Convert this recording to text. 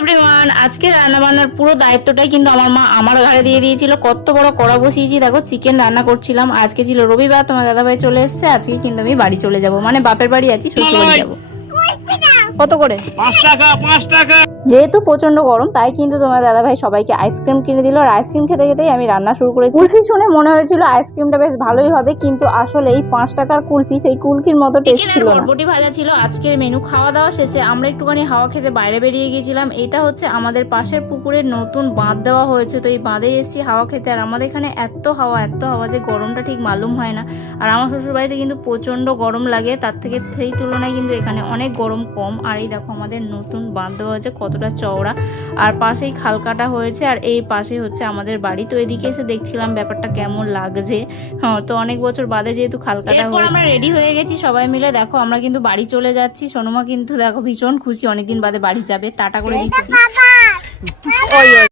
Everyone, আজকে রান্নাবান্নার পুরো দায়িত্বটাই কিন্তু আমার মা আমার ঘাড়ে দিয়ে দিয়েছিল। কত বড় কড়া বসিয়েছি দেখো, চিকেন রান্না করছিলাম। আজকে ছিল রবিবার, তোমার দাদাভাই চলে এসেছে। আজকে কিন্তু আমি বাড়ি চলে যাব, মানে বাপের বাড়ি আছি, শ্বশুর বাড়ি যাবো। কত করে? 5 টাকা 5 টাকা। যেহেতু প্রচন্ড গরম, তাই কিন্তু তোমার দাদাভাই সবাইকে আইসক্রিম কিনে দিল। আর আইসক্রিম খেতে খেতেই আমি রান্না শুরু করেছি। কুলফি শুনে মনে হয়েছিল আইসক্রিমটা বেশ ভালোই হবে, কিন্তু আসলে এই 5 টাকার কুলফি সেই কুলফির মতো টেস্ট ছিল না। বরবটি ভাজা ছিল আজকের মেনু। খাওয়া দাওয়া শেষে আমরা একটুখানি হাওয়া খেতে বাইরে বেরিয়ে গিয়েছিলাম। এটা হচ্ছে আমাদের পাশের পুকুরের নতুন বাঁধ দেওয়া হয়েছে, তো এই বাঁধে এসেছি হাওয়া খেতে। আর আমাদের এখানে এত হাওয়া যে গরমটা ঠিক মালুম হয় না। আর আমার শ্বশুর বাড়িতে কিন্তু প্রচন্ড গরম লাগে, তার থেকে সেই তুলনায় কিন্তু এখানে অনেক গরম কম। আর এই দেখো আমাদের নতুন বাঁধ দেওয়া হয়েছে, কতটা চওড়া। আর পাশেই খাল কাটা হয়েছে, আর এই পাশে হচ্ছে আমাদের বাড়ি। তো এদিকে এসে দেখছিলাম ব্যাপারটা কেমন লাগছে। হ্যাঁ, তো অনেক বছর বাদে যেহেতু খাল কাটা হয়েছে। আমরা রেডি হয়ে গেছি সবাই মিলে। দেখো আমরা কিন্তু বাড়ি চলে যাচ্ছি। সোনুমা কিন্তু দেখো ভীষণ খুশি, অনেকদিন বাদে বাড়ি যাবে। টাটা করে দিচ্ছি।